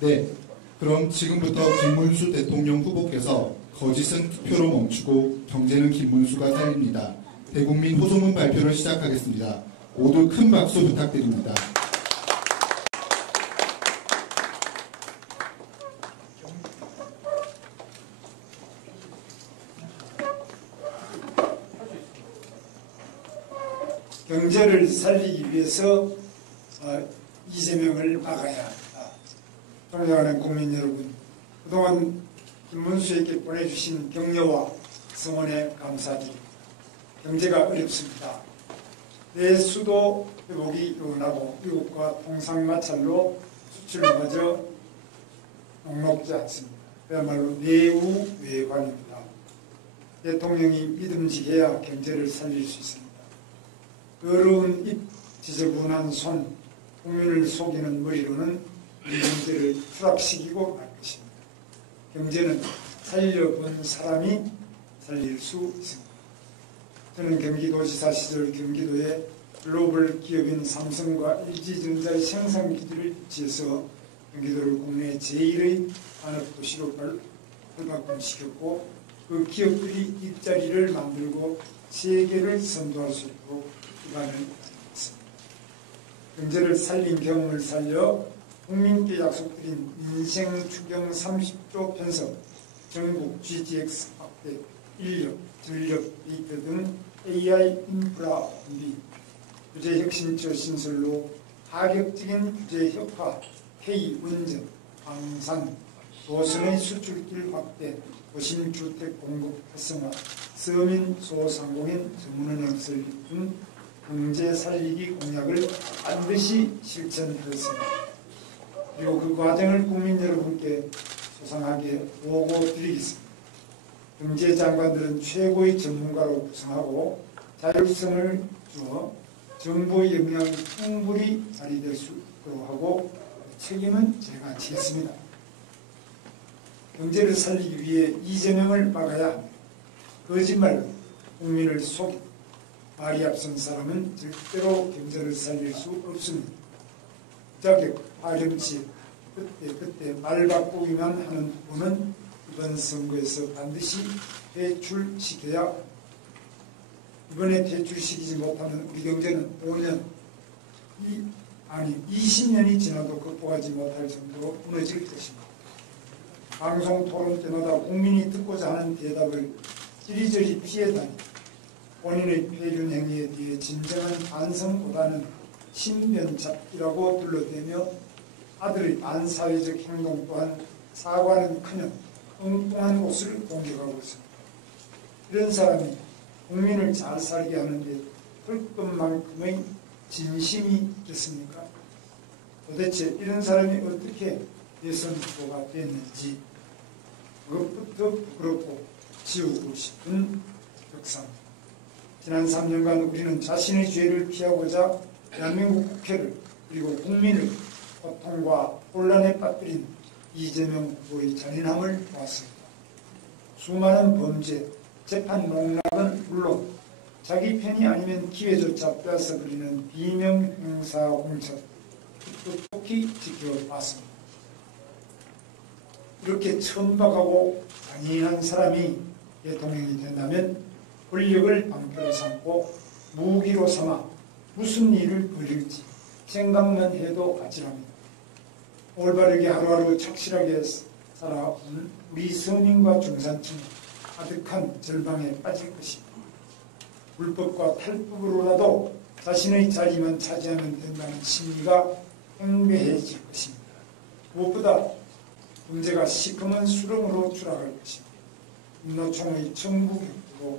네, 그럼 지금부터 김문수 대통령 후보께서 거짓은 투표로 멈추고 경제는 김문수가 살립니다. 대국민 호소문 발표를 시작하겠습니다. 모두 큰 박수 부탁드립니다. 경제를 살리기 위해서 이재명을 막아야 합니다. 존경하는 국민 여러분, 그동안 김문수에게 보내주신 격려와 성원에 감사드립니다. 경제가 어렵습니다. 내수도 회복이 원하고 미국과 통상마찰로 수출마저 녹록지 않습니다. 그야말로 내우외환입니다. 대통령이 믿음직해야 경제를 살릴 수 있습니다. 더러운 입, 지저분한 손, 국민을 속이는 머리로는 이 경제를 추락시키고 말 것입니다. 경제는 살려본 사람이 살릴 수 있습니다. 저는 경기도지사 시절 경기도에 글로벌 기업인 삼성과 LG전자의 생산기지를 지어서 경기도를 국내 제1의 산업도시로 발바꿈시켰고 그 기업들이 일자리를 만들고 세계를 선도할 수 있도록 기반을 마련했습니다. 경제를 살린 경험을 살려 국민께 약속드린 인생추경 30조 편성, 전국 GTX 확대, 인력, 전력, 데이터 등 AI 인프라 준비, 규제혁신처 신설로 파격적인 규제혁파, K운전, 방산, 도선의 수출길 확대, 도심주택 공급 활성화, 서민 소상공인 전문은행 설립 등 경제 살리기 공약을 반드시 실천하였습니다. 그리고 그 과정을 국민 여러분께 소상하게 보고드리겠습니다. 경제장관들은 최고의 전문가로 구성하고 자율성을 주어 정부의 역량이 충분히 발휘될 수 있도록 하고 책임은 제가 지겠습니다. 경제를 살리기 위해 이재명을 막아야 합니다. 거짓말로 국민을 속이고 말이 앞선 사람은 절대로 경제를 살릴 수 없습니다. 자격, 파렴치, 그때 말 바꾸기만 하는 후보는 이번 선거에서 반드시 퇴출시켜야 합니다. 이번에 퇴출시키지 못하면 우리 경제는 5년, 20년이 지나도 극복하지 못할 정도로 무너질 것입니다. 방송 토론 때마다 국민이 듣고자 하는 대답을 이리저리 피해다니 본인의 폐륜 행위에 대해 진정한 반성보다는 신변잡기라고 둘러대며 아들의 반사회적 행동 또한 사과는커녕 엉뚱한 곳을 공격하고 있습니다. 이런 사람이 국민을 잘 살게 하는데 할 것만큼의 진심이 있겠습니까? 도대체 이런 사람이 어떻게 대선 후보가 됐는지 그것부터 부끄럽고 지우고 싶은 역사입니다. 지난 3년간 우리는 자신의 죄를 피하고자 대한민국 국회를 그리고 국민을 고통과 혼란에 빠뜨린 이재명 후보의 잔인함을 보았습니다. 수많은 범죄, 재판 농락은 물론 자기 편이 아니면 기회조차 빼앗아버리는 비명 행사 공천 똑똑히 지켜봤습니다. 이렇게 천박하고 잔인한 사람이 대통령이 된다면 권력을 방패로 삼고 무기로 삼아 무슨 일을 벌일지 생각만 해도 아찔합니다. 올바르게 하루하루 착실하게 살아온 우리 서민과 중산층은 아득한 절망에 빠질 것입니다. 불법과 탈법으로라도 자신의 자리만 차지하면 된다는 심리가 팽배해질 것입니다. 무엇보다 문제가 시커먼 수렁으로 추락할 것입니다. 임노총의 정부 격투로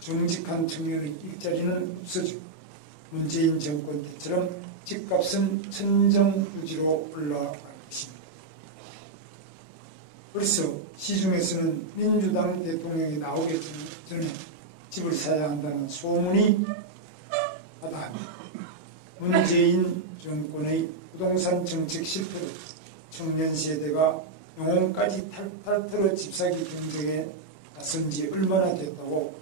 정직한 청년의 일자리는 없어지고 문재인 정권 때처럼 집값은 천정부지로 올라갈 것입니다. 벌써 시중에서는 민주당 대통령이 나오기 전에 집을 사야 한다는 소문이 하다합니다. 문재인 정권의 부동산 정책 실패로 청년 세대가 영혼까지 탈탈 털어 집사기 경쟁에 나선 지 얼마나 됐다고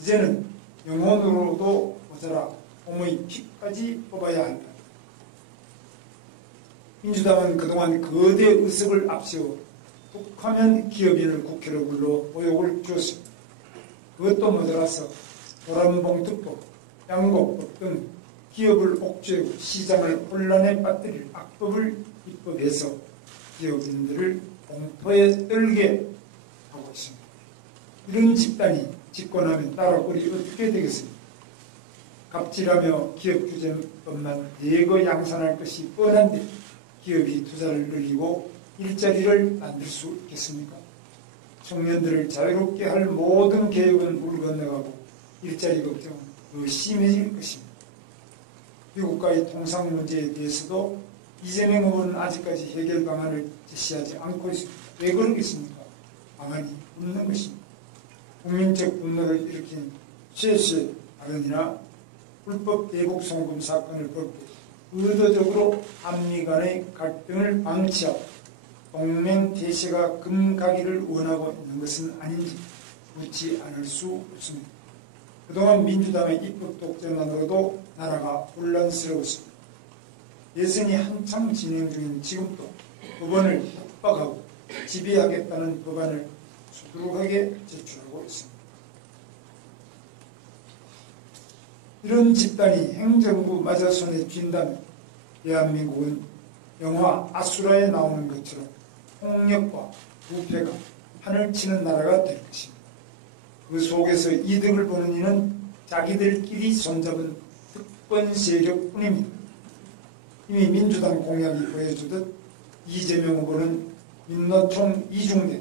이제는 영혼으로도 모자라 몸의 피까지 뽑아야 한다. 민주당은 그동안 거대 의석을 앞세워 툭하면 기업인을 국회로 불러 모욕을 주었습니다. 그것도 모자라서 도란봉투법, 양곡법 등 기업을 옥죄고 시장을 혼란에 빠뜨릴 악법을 입법해서 기업인들을 공포에 떨게 하고 있습니다. 이런 집단이 집권하면 나라 꼴이 어떻게 되겠습니까? 갑질하며 기업규제법만 대거 양산할 것이 뻔한데 기업이 투자를 늘리고 일자리를 만들 수 있겠습니까? 청년들을 자유롭게 할 모든 개혁은 물 건너가고 일자리 걱정은 더 심해질 것입니다. 미국과의 통상 문제에 대해서도 이재명 후보는 아직까지 해결 방안을 제시하지 않고 있습니다. 왜 그러겠습니까? 방안이 없는 것입니다. 국민적 분노를 일으킨 최씨 발언이나 불법 대북 송금 사건을 볼 때 의도적으로 한미 간의 갈등을 방치하고 동맹 대세가 금가기를 원하고 있는 것은 아닌지 묻지 않을 수 없습니다. 그동안 민주당의 입법 독재만으로도 나라가 혼란스러웠습니다. 예선이 한창 진행 중인 지금도 법원을 협박하고 지배하겠다는 법안을 수두룩하게 제출하고 있습니다. 이런 집단이 행정부 마저 손에 쥔다면 대한민국은 영화 아수라에 나오는 것처럼 폭력과 부패가 판을 치는 나라가 될 것입니다. 그 속에서 이득을 보는 이는 자기들끼리 손잡은 특권 세력뿐입니다. 이미 민주당 공약이 보여주듯 이재명 후보는 민노총 이중대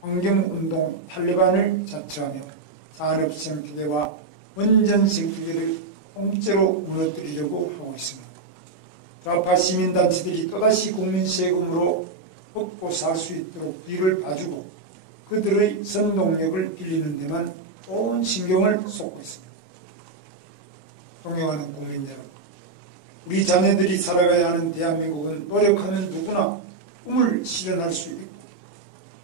환경운동 탈레반을 자처하며 산업 생태계와 원전 생태계를 통째로 무너뜨리려고 하고 있습니다. 좌파 시민단체들이 또다시 국민 세금으로 먹고 살 수 있도록 뒤를 봐주고 그들의 선동력을 빌리는 데만 온 신경을 쏟고 있습니다. 존경하는 국민 여러분, 우리 자녀들이 살아가야 하는 대한민국은 노력하면 누구나 꿈을 실현할 수 있고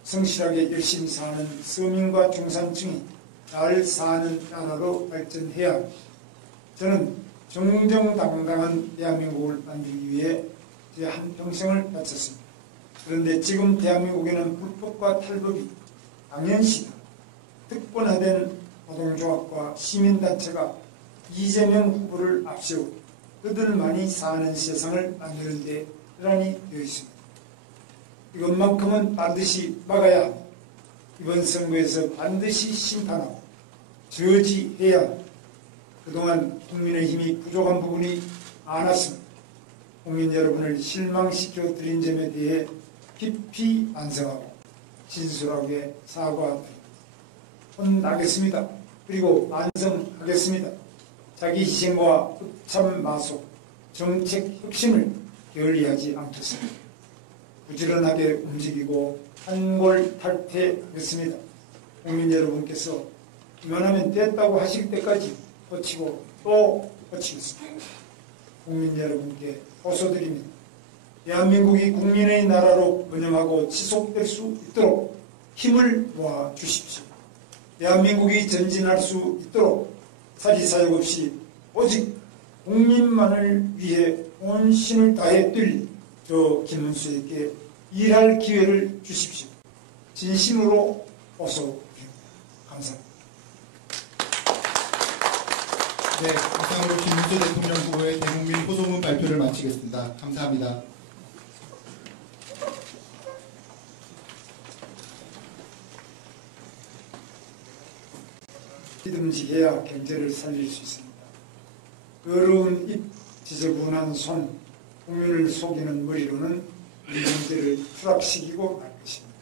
성실하게 열심히 사는 서민과 중산층이 잘 사는 나라로 발전해야 합니다. 저는 정정당당한 대한민국을 만들기 위해 제 한평생을 바쳤습니다. 그런데 지금 대한민국에는 불법과 탈법이 당연시다. 특권화된 노동조합과 시민단체가 이재명 후보를 앞세우고 그들만이 사는 세상을 만드는 데 혈안이 되어 있습니다. 이것만큼은 반드시 막아야 합니다. 이번 선거에서 반드시 심판하고 저지해야 합니다. 그동안 국민의힘이 부족한 부분이 많았습니다. 국민 여러분을 실망시켜 드린 점에 대해 깊이 반성하고 진솔하게 사과합니다. 혼나겠습니다. 그리고 반성하겠습니다. 자기 희생과 흑참 마속, 정책 혁신을 게을리하지 않겠습니다. 부지런하게 움직이고 한골 탈퇴하겠습니다. 국민 여러분께서 이만하면 됐다고 하실 때까지 버티고 또 버티겠습니다. 국민 여러분께 호소드립니다. 대한민국이 국민의 나라로 번영하고 지속될 수 있도록 힘을 모아 주십시오. 대한민국이 전진할 수 있도록 사리사욕 없이 오직 국민만을 위해 온신을 다해 뛸 저 김문수에게 일할 기회를 주십시오. 진심으로 호소드립니다. 감사합니다. 네, 이상으로 김문수 대통령 후보의 대국민 호소문 발표를 마치겠습니다. 감사합니다. 믿음직해야 경제를 살릴 수 있습니다. 더러운 입, 지저분한 손, 국민을 속이는 머리로는 우리 경제를 추락시키고 말 것입니다.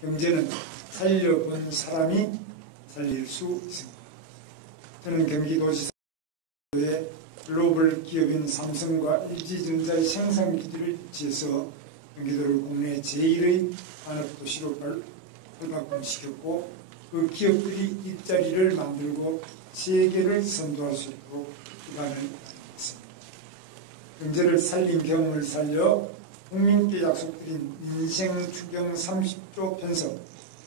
경제는 살려본 사람이 살릴 수 있습니다. 저는 경기도지사의 글로벌 기업인 삼성과 LG전자의 생산 기지를 유치해서 경기도를 국내 제1의 산업도시로 발바꿈시켰고 그 기업들이 일자리를 만들고 세계를 선도할 수 있도록 기반을 마련했습니다. 경제를 살린 경험을 살려 국민께 약속드린 민생추경 30조 편성,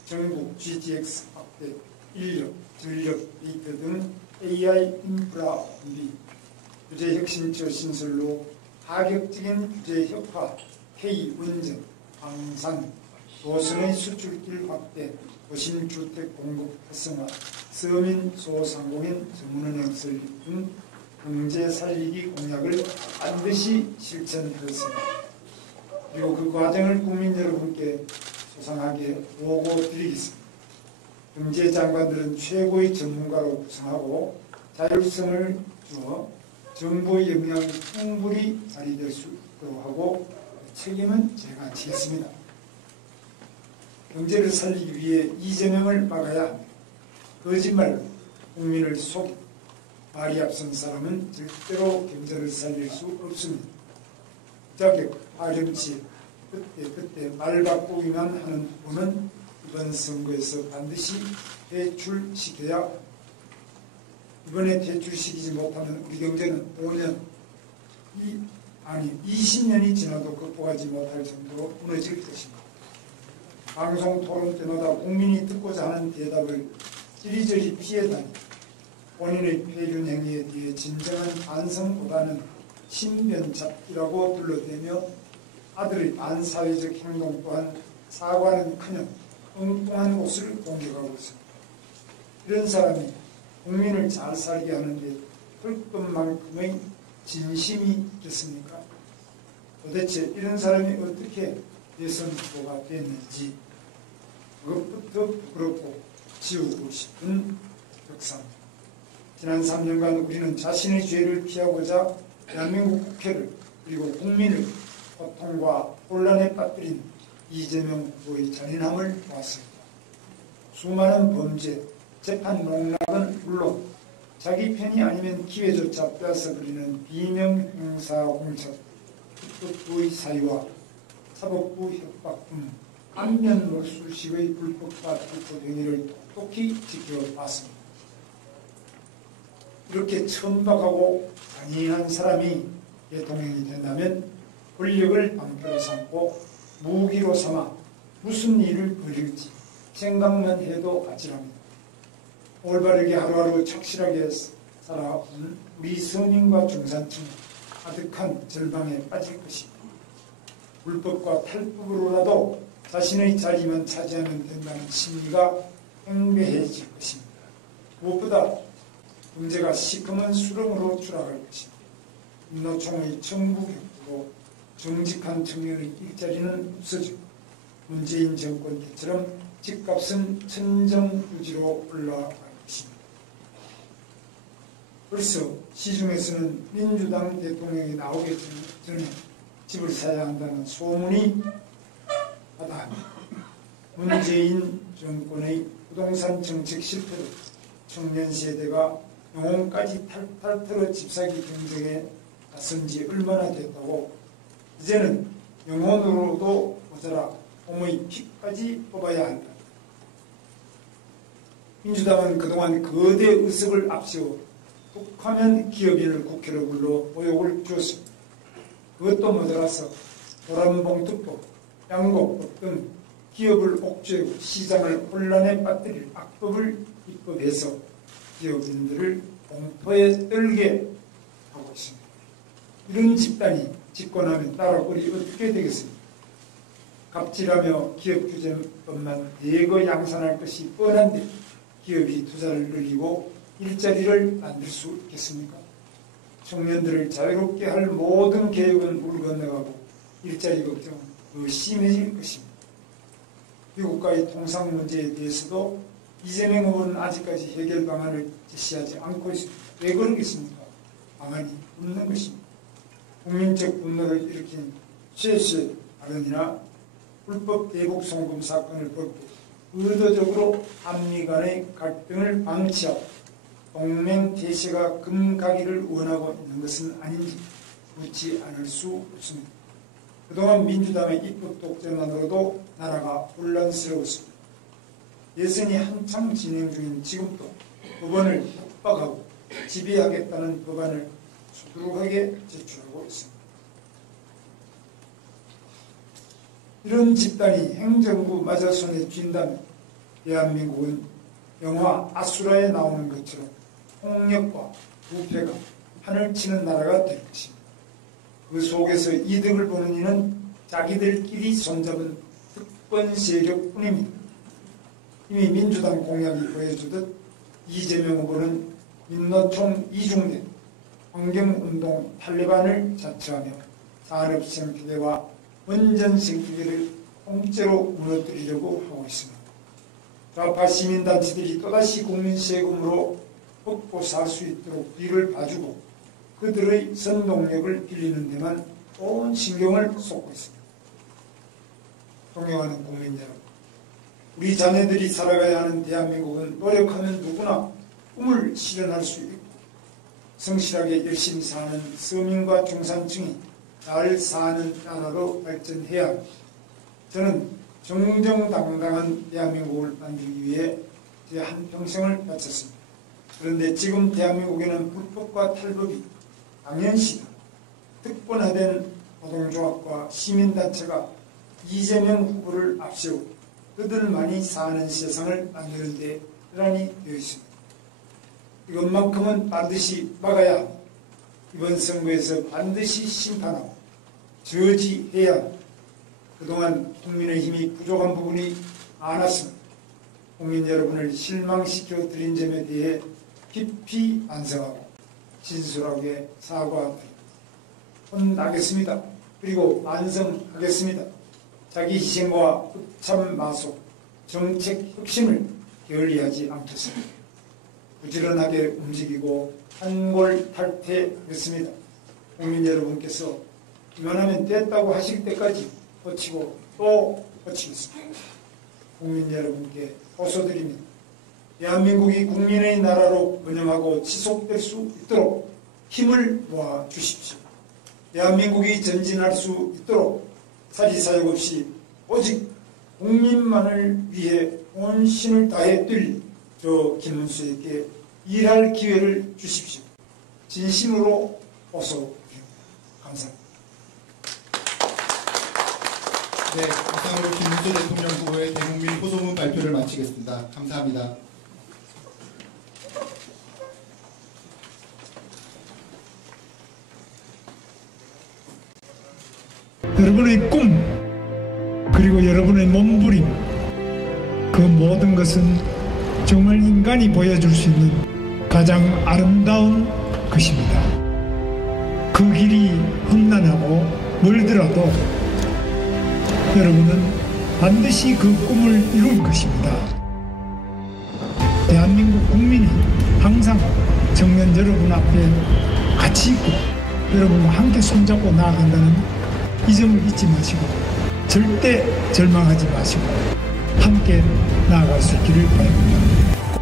전국 GTX 확대, 인력, 전력, 데이터 등 AI 인프라 준비, 규제혁신처 신설로 파격적인 규제 혁파, 폐위 운전, 방산, 도성의 수출길 확대, 도심주택 공급 활성화, 서민 소상공인 전문은행 등 경제 살리기 공약을 반드시 실천하겠습니다. 그리고 그 과정을 국민 여러분께 소상하게 보고드리겠습니다. 경제장관들은 최고의 전문가로 구성하고 자율성을 주어 정부의 역량이 충분히 발휘될 수 있도록 하고 책임은 제가 지겠습니다. 경제를 살리기 위해 이재명을 막아야 합니다. 거짓말로 국민을 속이 말이 앞선 사람은 절대로 경제를 살릴 수 없습니다. 자격, 파렴치, 그때 말 바꾸기만 하는 후보는 이번 선거에서 반드시 퇴출시켜야 합니다. 이번에 퇴출시키지 못하면 우리 경제는 5년, 20년이 지나도 극복하지 못할 정도로 무너질 것입니다. 방송 토론 때마다 국민이 듣고자 하는 대답을 이리저리 피해다니 본인의 폐륜 행위에 대해 진정한 반성보다는 신변잡기라고 둘러대며 아들의 반사회적 행동 또한 사과는커녕 엉뚱한 곳을 공격하고 있습니다. 이런 사람이 국민을 잘 살게 하는데 할 것만큼의 진심이 있겠습니까? 도대체 이런 사람이 어떻게 대선 후보가 됐는지 그것부터 부끄럽고 지우고 싶은 격사입니다. 지난 3년간 우리는 자신의 죄를 피하고자 대한민국 국회를 그리고 국민을 고통과 혼란에 빠뜨린 이재명 후보의 잔인함을 보았습니다. 수많은 범죄, 재판 농락은 물론 자기 편이 아니면 기회조차 빼앗아 버리는 비명 행사 공천, 특급부의 사유와 사법부 협박 등 안면몰수식의 불법과 불법 행위를 똑똑히 지켜봤습니다. 이렇게 천박하고 잔인한 사람이 대통령이 된다면 권력을 방패로 삼고 무기로 삼아 무슨 일을 벌일지 생각만 해도 아찔합니다. 올바르게 하루하루 착실하게 살아온 우리 서민과 중산층은 아득한 절망에 빠질 것입니다. 불법과 탈법으로라도 자신의 자리만 차지하면 된다는 심리가 팽배해질 것입니다. 무엇보다 문제가 시커먼 수렁으로 추락할 것입니다. 임노총의 청부격으로 정직한 청년의 일자리는 없어지고 문재인 정권 때처럼 집값은 천정부지로 올라갈 것입니다. 벌써 시중에서는 민주당 대통령이 나오기 전에 집을 사야 한다는 소문이 하다합니다. 문재인 정권의 부동산 정책 실패로 청년 세대가 영혼까지 탈탈 털어 집사기 경쟁에 나선 지 얼마나 됐다고 이제는 영혼으로도 모자라 몸의 피까지 뽑아야 한다. 민주당은 그동안 거대 의석을 앞세워 툭하면 기업인을 국회로 불러 모욕을 주었습니다. 그것도 모자라서 도란봉투법, 양곡법 등 기업을 옥죄고 시장을 혼란에 빠뜨릴 악법을 입법해서 기업인들을 공포에 떨게 하고 있습니다. 이런 집단이 집권하면 나라꼴이 어떻게 되겠습니까? 갑질하며 기업규제법만 대거 양산할 것이 뻔한데 기업이 투자를 늘리고 일자리를 만들 수 있겠습니까? 청년들을 자유롭게 할 모든 계획은 물 건너가고 일자리 걱정은 더 심해질 것입니다. 미국과의 통상 문제에 대해서도 이재명 후보는 아직까지 해결 방안을 제시하지 않고 있습니다. 왜 그러겠습니까? 방안이 없는 것입니다. 국민적 분노를 일으킨 쇠쇠 발언이나 불법 대북 송금 사건을 벌고 의도적으로 한미 간의 갈등을 방치하고 동맹 대세가 금가기를 원하고 있는 것은 아닌지 묻지 않을 수 없습니다. 그동안 민주당의 입법 독재만으로도 나라가 혼란스러웠습니다. 예선이 한창 진행 중인 지금도 법원을 협박하고 지배하겠다는 법안을 수두룩하게 제출하고 있습니다. 이런 집단이 행정부 마저 손에 쥔다면 대한민국은 영화 아수라에 나오는 것처럼 폭력과 부패가 판을 치는 나라가 될 것입니다. 그 속에서 이득을 보는 이는 자기들끼리 손잡은 특권 세력뿐입니다. 이미 민주당 공약이 보여주듯 이재명 후보는 민노총 이중대 환경운동 탈레반을 자처하며 산업 생태계와 원전 생태계를 통째로 무너뜨리려고 하고 있습니다. 좌파 시민단체들이 또다시 국민 세금으로 먹고 살 수 있도록 뒤를 봐주고 그들의 선동력을 빌리는 데만 온 신경을 쏟고 있습니다. 존경하는 국민 여러분, 우리 자녀들이 살아가야 하는 대한민국은 노력하면 누구나 꿈을 실현할 수 있고 성실하게 열심히 사는 서민과 중산층이 잘 사는 나라로 발전해야 합니다. 저는 정정당당한 대한민국을 만들기 위해 제 한평생을 바쳤습니다. 그런데 지금 대한민국에는 불법과 탈법이 당연시다. 특권화된 노동조합과 시민단체가 이재명 후보를 앞세우고 그들만이 사는 세상을 만드는 데 혈안이 되어 있습니다. 이것만큼은 반드시 막아야 합니다. 이번 선거에서 반드시 심판하고 저지해야 합니다. 그동안 국민의힘이 부족한 부분이 많았습니다. 국민 여러분을 실망시켜 드린 점에 대해 깊이 반성하고 진솔하게 사과합니다. 혼나겠습니다. 그리고 반성하겠습니다. 자기 희생과 흑참 마속, 정책 혁신을 게을리하지 않겠습니다. 부지런하게 움직이고 한골 탈퇴하겠습니다. 국민 여러분께서 이만하면 됐다고 하실 때까지 버티고 또 버티겠습니다. 국민 여러분께 호소드립니다. 대한민국이 국민의 나라로 번영하고 지속될 수 있도록 힘을 모아 주십시오. 대한민국이 전진할 수 있도록 사리사욕 없이 오직 국민만을 위해 온신을 다해 뛸 저 김문수에게 일할 기회를 주십시오. 진심으로 호소드립니다. 감사합니다. 네, 이상으로 김문수 대통령 후보의 대국민 호소문 발표를 마치겠습니다. 감사합니다. 여러분의 꿈 그리고 여러분의 몸부림 그 모든 것은 정말 인간이 보여줄 수 있는 가장 아름다운 것입니다. 그 길이 험난하고 멀더라도 여러분은 반드시 그 꿈을 이룰 것입니다. 대한민국 국민이 항상 청년 여러분 앞에 같이 있고 여러분과 함께 손잡고 나아간다는 이 점을 잊지 마시고 절대 절망하지 마시고 함께 나아갈 수 있기를 바랍니다.